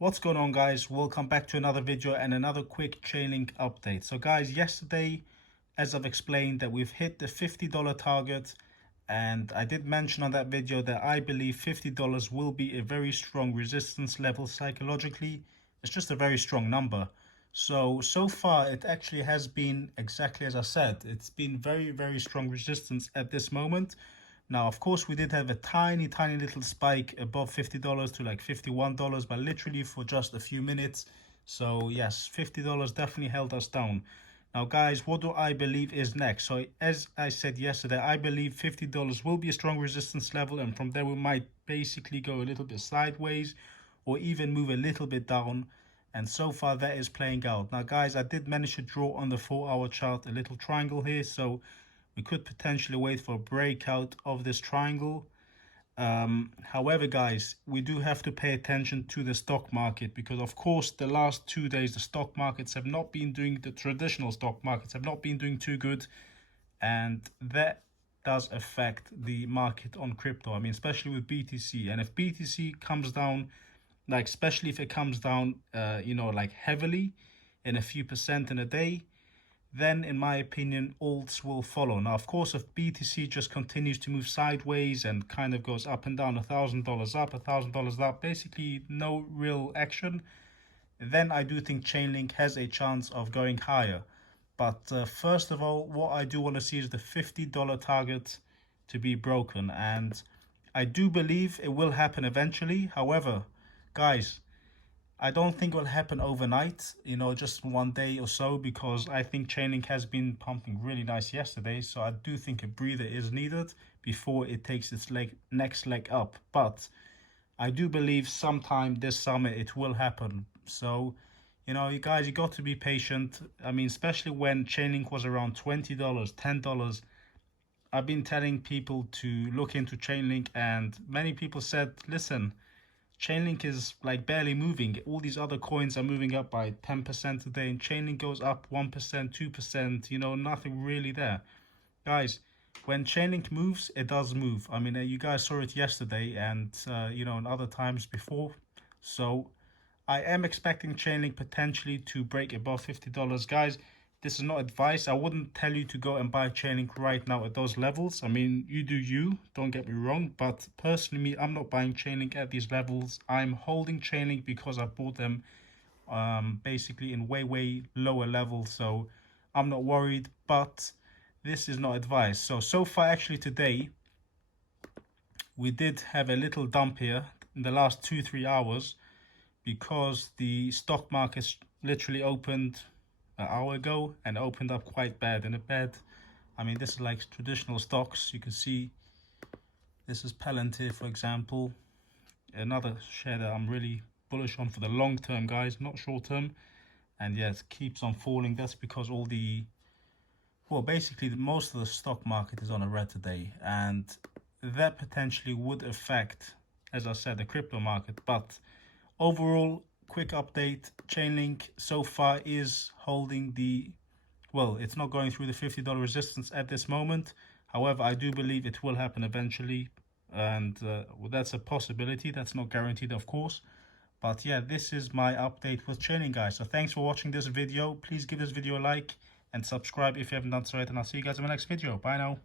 What's going on, guys? Welcome back to another video and another quick Chainlink update. So guys, yesterday, as I've explained, that we've hit the $50 target, and I did mention on that video that I believe $50 will be a very strong resistance level psychologically. It's just a very strong number. So far it actually has been exactly as I said. It's been very strong resistance at this moment. Now, of course, we did have a tiny little spike above $50 to like $51, but literally for just a few minutes. So yes, $50 definitely held us down. Now, guys, what do I believe is next? So as I said yesterday, I believe $50 will be a strong resistance level, and from there we might basically go a little bit sideways or even move a little bit down. And so far that is playing out. Now, guys, I did manage to draw on the 4-hour chart a little triangle here, so we could potentially wait for a breakout of this triangle. However, guys, we do have to pay attention to the stock market, because of course the last 2 days the stock markets have not been doing, the traditional stock markets have not been doing too good, and that does affect the market on crypto. I mean, especially with BTC. And if BTC comes down, like especially if it comes down like heavily in a few percent in a day, then in my opinion alts will follow. Now, of course, if BTC just continues to move sideways and kind of goes up and down, $1,000 up, $1,000 up, basically no real action, then I do think Chainlink has a chance of going higher. But first of all, what I do want to see is the $50 target to be broken, and I do believe it will happen eventually. However, guys, I don't think it will happen overnight, just one day or so, because I think Chainlink has been pumping really nice yesterday. So I do think a breather is needed before it takes its next leg up. But I do believe sometime this summer it will happen. So, you guys, you got to be patient. I mean, especially when Chainlink was around $20, $10. I've been telling people to look into Chainlink, and many people said, listen, Chainlink is like barely moving. All these other coins are moving up by 10% a day, and Chainlink goes up 1%, 2%, nothing really there. Guys, when Chainlink moves, it does move. I mean, you guys saw it yesterday and, and other times before. So I am expecting Chainlink potentially to break above $50. Guys, this is not advice. I wouldn't tell you to go and buy Chainlink right now at those levels. I mean, you do you, don't get me wrong. But personally, me, I'm not buying Chainlink at these levels. I'm holding Chainlink because I bought them basically in way lower levels. So I'm not worried, but this is not advice. So far, actually today, we did have a little dump here in the last 2-3 hours, because the stock market literally opened an hour ago and opened up quite bad in a bed. I mean, this is like traditional stocks. You can see this is Palantir, for example, another share that I'm really bullish on for the long term, guys, not short term. And yes, it keeps on falling. That's because all the, well, basically most of the stock market is on a red today, and that potentially would affect, as I said, the crypto market. But overall, quick update, Chainlink so far is holding the, well, it's not going through the $50 resistance at this moment. However, I do believe it will happen eventually, and well, that's a possibility. That's not guaranteed, of course. But yeah, this is my update with Chainlink, guys. So thanks for watching this video. Please give this video a like and subscribe if you haven't done so yet, and I'll see you guys in my next video. Bye now.